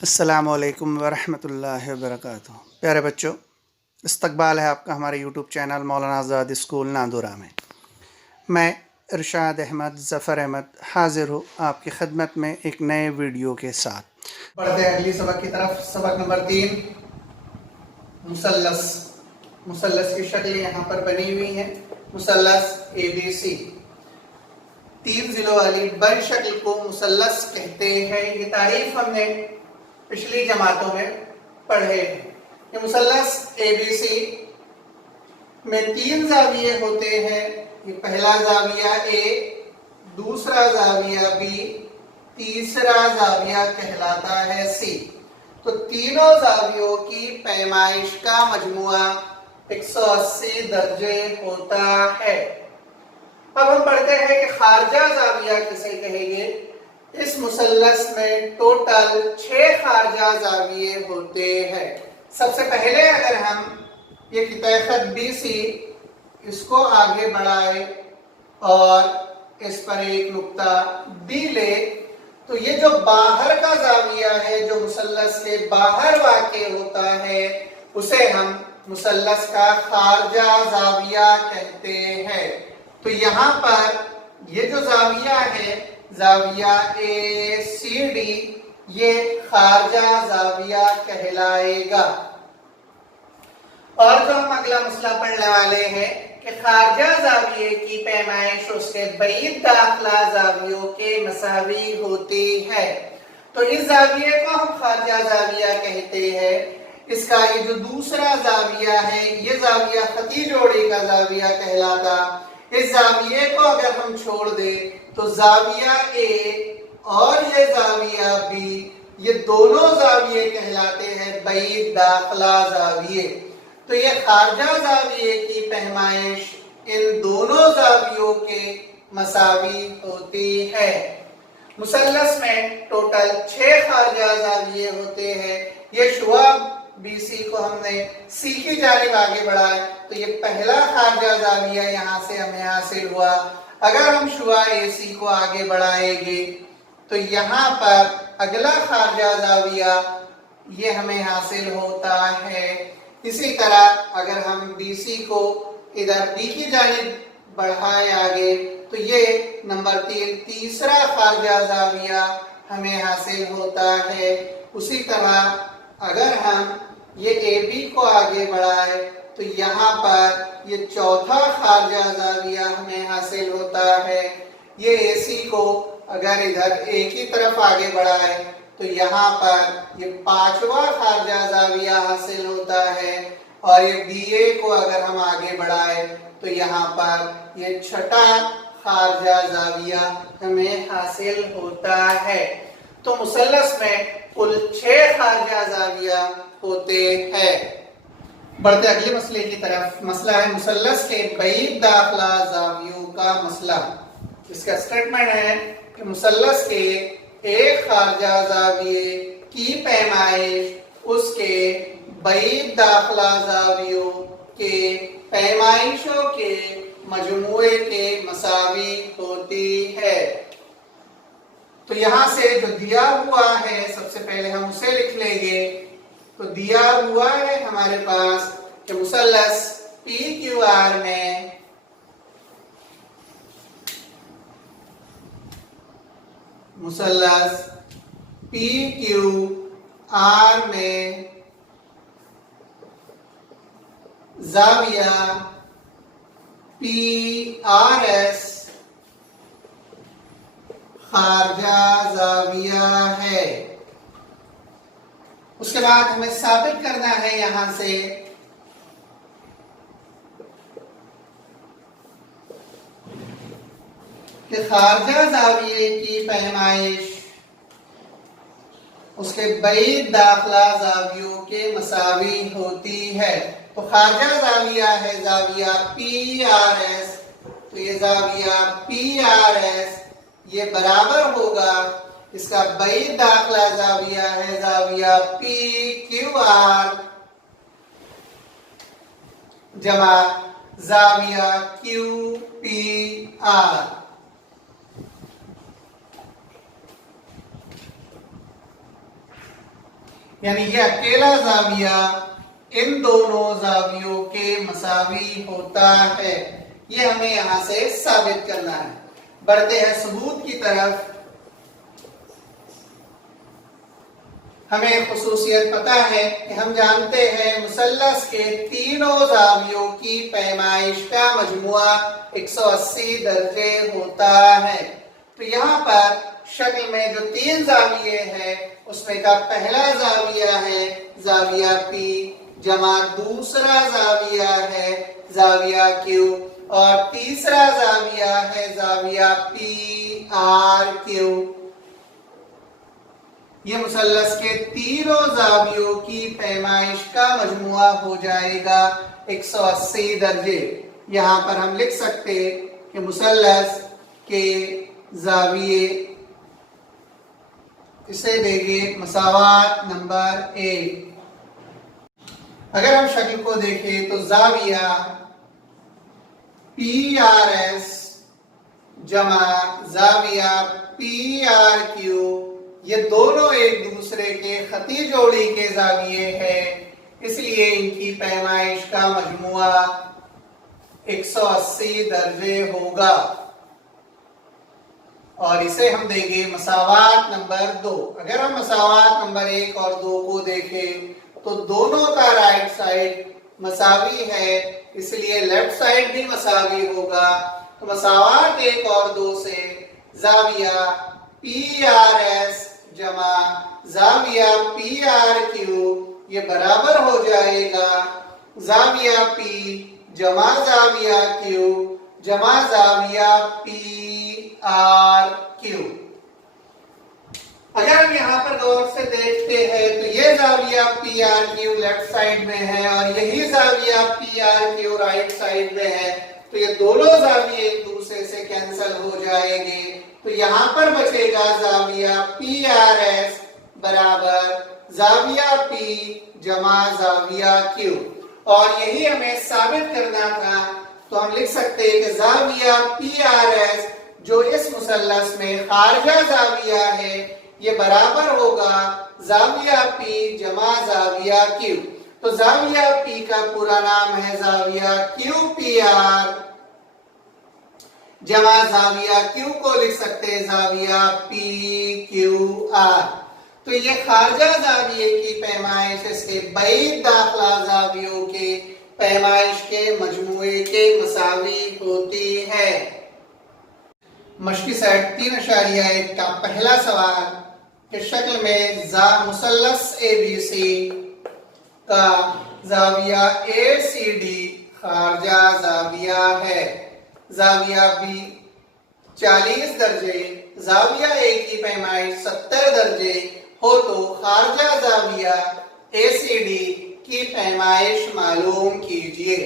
अस्सलामुअलैकुम वरहमतुल्लाहि वबरकातुहू। प्यारे बच्चों, इस्तकबाल है आपका हमारे यूट्यूब चैनल मौलाना आज़ाद स्कूल नांदुरा में। मैं इरशाद अहमद ज़फ़र अहमद हाज़िर हूँ आपकी खिदमत में एक नए वीडियो के साथ। बढ़ते हैं अगली सबक की तरफ। सबक नंबर 3, मुसल्लस। मुसल्लस की शक्ल यहाँ पर बनी हुई है, मुसल्लस ABC। 3 ज़िलों वाली बड़ी शक्ल को मुसल्लस कहते हैं। ये तारीफ हमने पिछली जमातों में पढ़े हैं। ये मुसल्लस ABC में 3 जाविये होते हैं। ये पहला जाविया A, दूसरा जाविया B, तीसरा जाविया कहलाता है C। तो तीनों जावियों की पैमाइश का मजमुआ 180 दर्जे होता है। अब हम पढ़ते हैं कि खारजा जाविया किसे कहेंगे। इस मुसल्लस में टोटल 6 खारजा जाविये होते हैं। सबसे पहले अगर हम ये किताखत BC इसको आगे बढ़ाए और इस पर एक नुक्ता D ले, तो ये जो बाहर का जाविया है, जो मुसल्लस के बाहर वाक़े होता है, उसे हम मुसल्लस का खारजा जाविया कहते हैं। तो यहाँ पर ये जो जाविया है, जाविया ACD, ये खारजा जाविया कहलाएगा। और जो हम अगला मसला पढ़ने वाले हैं कि खारजा जाविये की पैमाइश उसके बईद दाखिला जावियों के मसावी होती है। तो इस जाविये को हम खारजा जाविया कहते हैं। इसका ये जो दूसरा जाविया है, ये जाविया खती जोड़ी का जाविया कहलाता। इस जाविये को अगर हम छोड़ दें तो जाविया A और ये जाविया B, ये दोनों जाविये कहलाते हैं बईद दाखिला जाविये। तो ये खारजा जाविये की पैमाइश इन दोनों जावियों के मसावी होती है। मुसल्लस में टोटल 6 खारजा जाविये होते हैं। ये शुआ BC को हमने C की जानिब आगे बढ़ाए, तो ये पहला खारजा जाविया यहाँ से हमें हासिल हुआ। अगर हम शुआ AC को आगे बढ़ाएंगे तो यहाँ पर अगला खारजा जाविया ये हमें हासिल होता है। इसी तरह अगर हम BC को इधर B की जानिब बढ़ाए आगे, तो ये नंबर 3 तीसरा खारजा जाविया हमें हासिल होता है। उसी तरह अगर हम ये AB को आगे बढ़ाए तो यहाँ पर ये चौथा खारजा जाविया हमें हासिल होता है। ये AC को अगर इधर A की तरफ आगे बढ़ाए तो यहाँ पर ये 5वां खारजा जाविया हासिल होता है। और ये BA को अगर हम आगे बढ़ाए तो यहाँ पर ये 6ठा खारजा जाविया हमें हासिल होता है। तो मुसल्लस में कुल 6 खारजा जाविया होते हैं। बढ़ते अगले मसले की तरफ। मसला है मुसल्लस के बईद दाखिला जावियों का मसला। इसका स्टेटमेंट है कि मुसल्लस के एक खारजा जाविये की पैमाइश उसके बईद दाखिला जावियों के पैमाइशों के मजमुए के मसावी होती है। तो यहाँ से जो दिया हुआ है, सबसे पहले हम उसे लिख लेंगे। तो दिया हुआ है हमारे पास कि मुसल्लस PQR में मुसल्लस PQR में जाविया PRS खारजा जाविया है। उसके बाद हमें साबित करना है यहां से कि खारजा जाविये की पैमाइश उसके बईद दाखिला जावियों के मसावी होती है। तो खारजा जाविया है जाविया PRS, तो ये जाविया PRS ये बराबर होगा, इसका बईद दाखिला जाविया है जाविया PQR जमा जाविया QPR। यानी ये अकेला जाविया इन दोनों जावियों के मसावी होता है। ये हमें यहां से साबित करना है। बढ़ते हैं सबूत की तरफ। हमें खुसूसियत पता है कि हम जानते हैं मुसल्लस के तीनों जावियों की पैमाइश का मजमुआ 180 दर्जे होता है। तो यहाँ पर शक्ल में जो तीन जाविये हैं उसमें का पहला जाविया है जाविया पी जमा दूसरा जाविया है जाविया क्यू और तीसरा जाविया है जाविया पी आर क्यू। ये मुसल्लस के तीनों जावियों की पैमाइश का मजमुआ हो जाएगा 180 दर्जे। यहाँ पर हम लिख सकते कि मुसल्लस के जाविये इसे देंगे मसावात नंबर 1। अगर हम शक्ल को देखें तो जाविया PRS जमा जाविया PRQ ये दोनों एक दूसरे के खती जोड़ी के जाविये हैं, इसलिए इनकी पैमाइश का मजमुआ 180 दर्जे होगा और इसे हम देंगे मसावात नंबर 2। अगर हम मसावात नंबर 1 और 2 को देखें तो दोनों का राइट साइड मसावी है, इसलिए लेफ्ट साइड भी मसावी होगा। तो मसावात 1 और 2 से जाविया PRS जमा जाविया PRQ ये बराबर हो जाएगा जाविया P जमा जाविया Q जमा जाविया PRQ। अगर हम यहाँ पर गौर से देखते हैं तो ये जाविया PRQ लेफ्ट साइड में है और यही जाविया PRQ राइट साइड में है, तो ये दोनों जाविये एक दूसरे से कैंसिल हो जाएंगे। तो यहाँ पर बचेगा जाविया PRS बराबर जाविया P जमा जाविया Q और यही हमें साबित करना था। तो हम लिख सकते हैं कि जाविया PRS जो इस मुसल्लस में खारजा जाविया है ये बराबर होगा जाविया P जमा जाविया Q। तो जाविया P का पूरा नाम है जाविया QPR जमा जाविया Q को लिख सकते हैं जाविया PQR। तो ये खारजा जाविये की पैमाइश इसके बैद दाखिला जावियों के पैमाइश के मजमुए के मसावी होती है। मश्की सेट 3.1 का पहला सवाल के शक्ल में मुसल्लस ABC का जाविया ACD खारजा जाविया है। जाविया B 40 दर्जे जाविया A की पैमाइश 70 दर्जे हो तो खारजा जाविया ACD की पैमाइश मालूम कीजिए।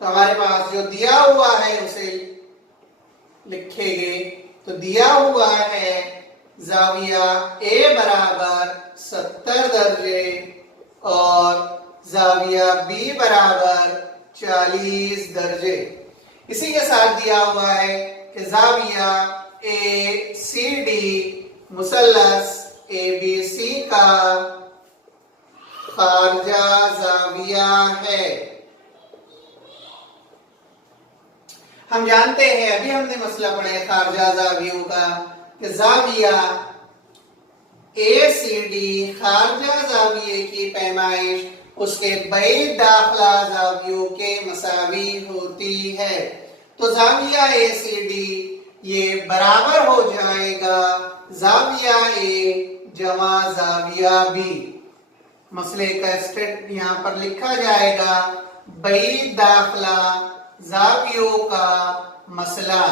तो हमारे पास जो दिया हुआ है उसे लिखेंगे। तो दिया हुआ है जाविया A बराबर 70 दर्जे और जाविया B बराबर 40 दर्जे। इसी के साथ दिया हुआ है कि जाविया ACD मुसल्लस ABC का खारजा जाविया है। हम जानते हैं, अभी हमने मसला पढ़ा है खारजा जावियों का कि जाविया ACD खारजा जाविये की पैमाइश उसके बैद दाखिला जावियों के मसावी होती है। तो जाविया ACD ये बराबर हो जाएगा जाविया A जमा जाविया B। मसले का स्टेप यहाँ पर लिखा जाएगा बैद दाखिला जावियों का मसला।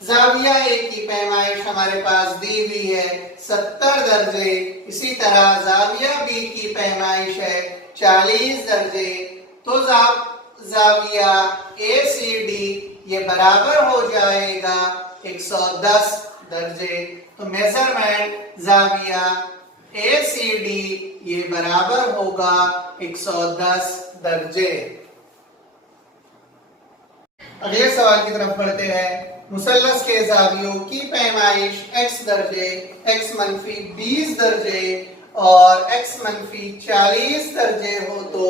जाविया A की पैमाइश हमारे पास दी हुई है 70 दर्जे, इसी तरह जाविया B की पैमाइश है 40 दर्जे। तो जाविया ACD ये बराबर हो जाएगा 110 दर्जे। तो मेजरमेंट जाविया ACD ये बराबर होगा 110 दर्जे। अगले सवाल की तरफ बढ़ते हैं। مثلث کے زاویوں کی پیمائش x درجے، x منفی 20 درجے اور x منفی 40 درجے ہو تو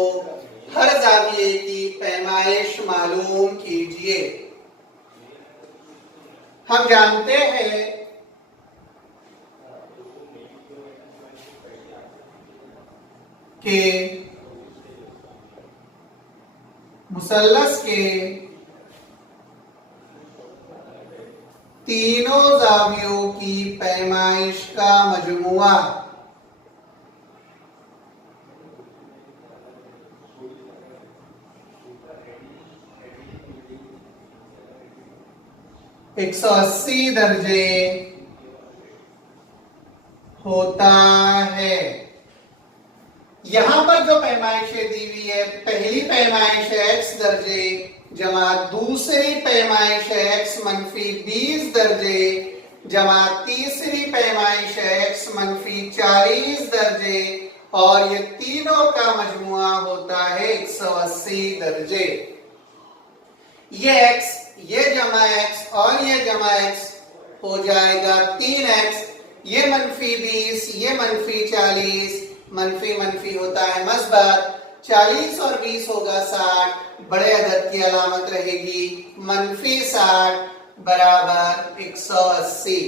ہر زاویے کی پیمائش معلوم کیجئے۔ ہم جانتے ہیں کہ مثلث کے تینوں زاویوں کی پیمائش کا مجموعہ ایک سو 80 درجے ہوتا ہے۔ یہاں پر جو پیمائشیں دی ہوئی ہے، پہلی پیمائش ہے x درجے جمع دوسری پیمائش ہے x منفی 20 درجے جمع تیسری پیمائش ہے x منفی 40 درجے اور یہ تینوں کا مجموعہ ہوتا ہے 180 درجے۔ یہ x، یہ جمع x اور یہ جمع x ہو جائے گا 3x، یہ منفی 20، یہ منفی 40، منفی منفی ہوتا ہے مثبت، 40 اور 20 ہوگا 60، بڑے عدد کی علامت رہے گی منفی 60 برابر 180۔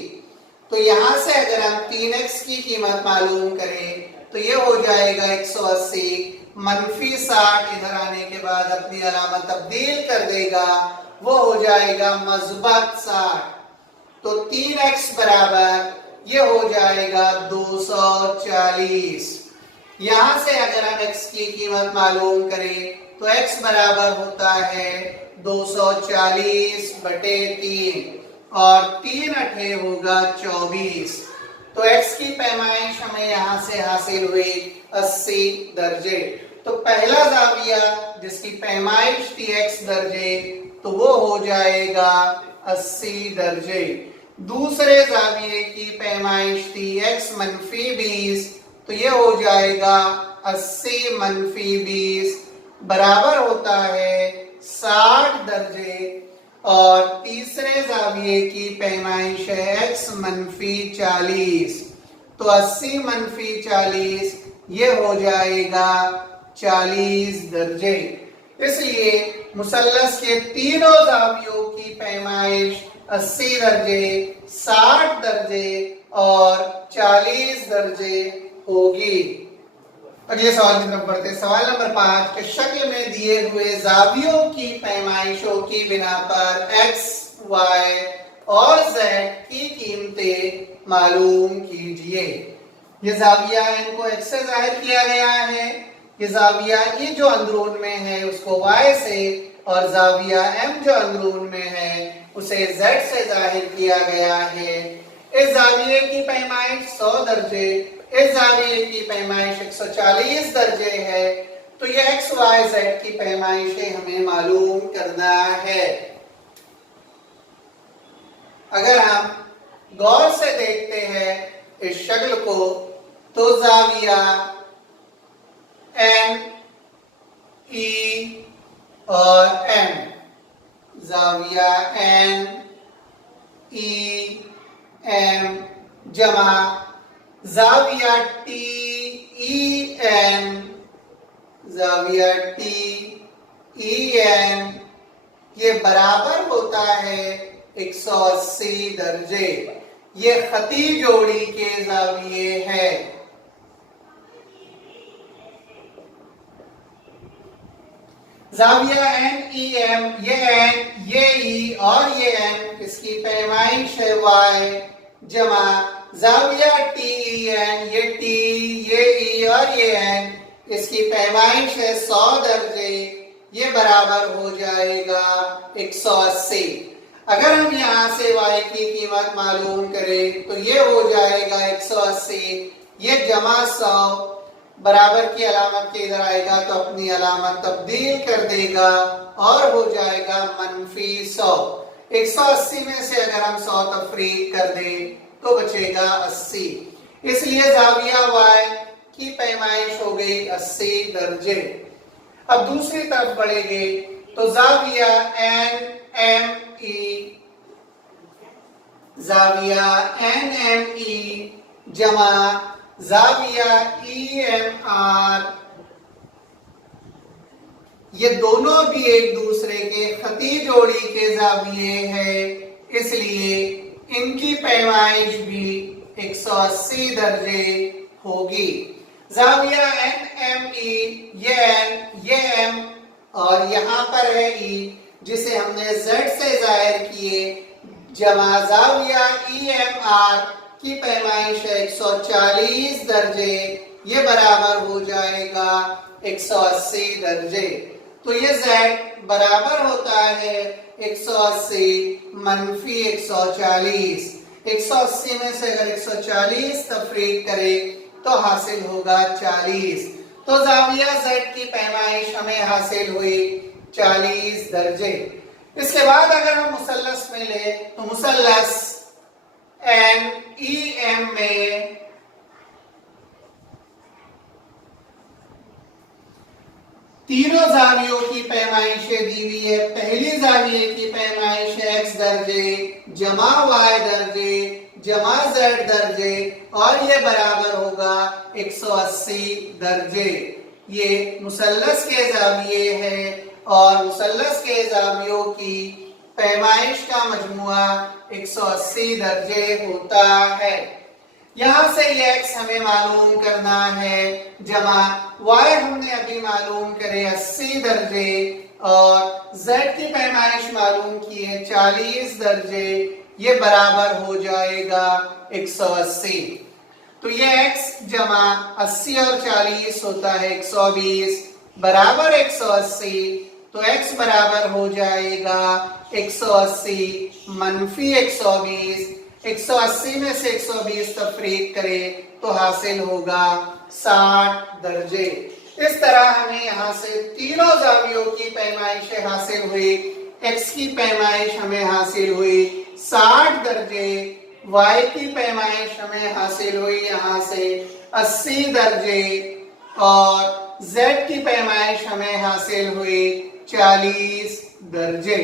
تو یہاں سے اگر ہم 3x کی قیمت معلوم کریں تو یہ ہو جائے گا 180، منفی 60 ادھر آنے کے بعد اپنی علامت تبدیل کر دے گا، وہ ہو جائے گا مثبت 60۔ تو 3x برابر یہ ہو جائے گا 240۔ یہاں سے اگر ہم x کی قیمت معلوم کریں تو x برابر ہوتا ہے 240 بٹے 3 اور 3 اٹھے ہوگا 24۔ تو x کی پیمائش ہمیں یہاں سے حاصل ہوئی 80 درجے۔ تو پہلا زاویہ جس کی پیمائش تھی x درجے تو وہ ہو جائے گا 80 درجے۔ دوسرے زاویے کی پیمائش تھی x منفی 20 تو یہ ہو جائے گا 80 منفی 20 برابر ہوتا ہے 60 درجے اور تیسرے زاویے کی پیمائش ہے x منفی 40 تو 80 منفی 40 یہ ہو جائے گا 40 درجے۔ اس لیے مثلث کے تینوں زاویوں کی پیمائش 80 درجے، 60 درجے اور 40 درجے ہوگی۔ اگلے سوال کی طرف بڑھتے ہیں۔ سوال نمبر 5 کہ شکل میں دیے ہوئے زاویوں کی پیمائشوں کی بنا پر x، y اور z کی قیمتیں معلوم کیجئے۔ یہ زاویہ n کو x سے ظاہر کیا گیا ہے، یہ زاویہ e جو اندرون میں ہے اس کو y سے اور زاویہ m جو اندرون میں ہے اسے z سے ظاہر کیا گیا ہے۔ اس زاویے کی پیمائش 100 درجے، اس زاویے کی پیمائش 140 درجے ہے، تو یہ x y z کی پیمائشیں ہمیں معلوم کرنا ہے۔ اگر ہم غور سے دیکھتے ہیں اس شکل کو تو زاویہ n، e اور m، زاویہ n، e، m جمع زاویہ t، e n، زاویہ t، e n یہ برابر ہوتا ہے 180 درجے۔ یہ خطی جوڑی کے زاویے ہیں۔ زاویہ n، e، m، یہ n، یہ e اور یہ m اس کی پیمائش ہے y جمع زاویہ t، e، n، یہ t، یہ e اور یہ n اس کی پیمائش ہے 100 درجے، یہ برابر ہو جائے گا 180۔ اگر ہم یہاں سے y کی قیمت معلوم کریں تو یہ ہو جائے گا 180، یہ جمع 100 برابر کی علامت کے ادھر آئے گا تو اپنی علامت تبدیل کر دے گا اور ہو جائے گا منفی 100۔ 180 میں سے اگر ہم 100 تفریق کر دیں تو بچے گا 80۔ اس لیے زاویہ y کی پیمائش ہو گئی 80 درجے۔ اب دوسری طرف بڑھیں گے تو زاویہ n، m، e जाविया NME जमा जाविया EMR, ये दोनों भी एक दूसरे के खती जोड़ी के जाविये हैं, इसलिए इनकी पैमाइश भी 180 दर्जे होगी। जाविया NME, ये N, ये M और यहाँ पर है E जिसे हमने Z से जाहिर किए, जमा जाविया EMR की पैमाइश है 140 दर्जे, ये बराबर हो जाएगा 180 दर्जे। तो ये Z बराबर होता है 180 मनफी 140। 180 में से अगर 140 तफरीक करें तो हासिल होगा 40। तो जाविया Z की पैमाइश हमें हासिल हुई 40 दर्जे। इसके बाद अगर हम मुसल्लस में ले तो मुसल्लस NEM में तीनों जावियों की पैमाइशें दी हुई है। पहली जाविये की पैमाइश है x दर्जे जमा y दर्जे जमा z दर्जे और ये बराबर होगा 180 दर्जे। ये मुसल्लस के जाविये हैं और मुसल्लस के जावियों की पैमाइश का मजमुआ 180 दर्जे होता है। यहाँ से ये x हमें मालूम करना है, जमा y हमने अभी मालूम करे 80 दर्जे और z की पैमाइश मालूम की है 40 दर्जे, ये बराबर हो जाएगा 180। तो ये x जमा 80 और 40 होता है 120 बराबर 180। तो x बराबर हो जाएगा 180 मनफी 120। 180 में से 120 तफरीक करें तो हासिल होगा 60 दर्जे। इस तरह हमें यहाँ से तीनों जावियों की पैमाइशें हासिल हुई। x की पैमाइश हमें हासिल हुई 60 दर्जे, y की पैमाइश हमें हासिल हुई यहाँ से 80 दर्जे और z की पैमाइश हमें हासिल हुई 40 दर्जे।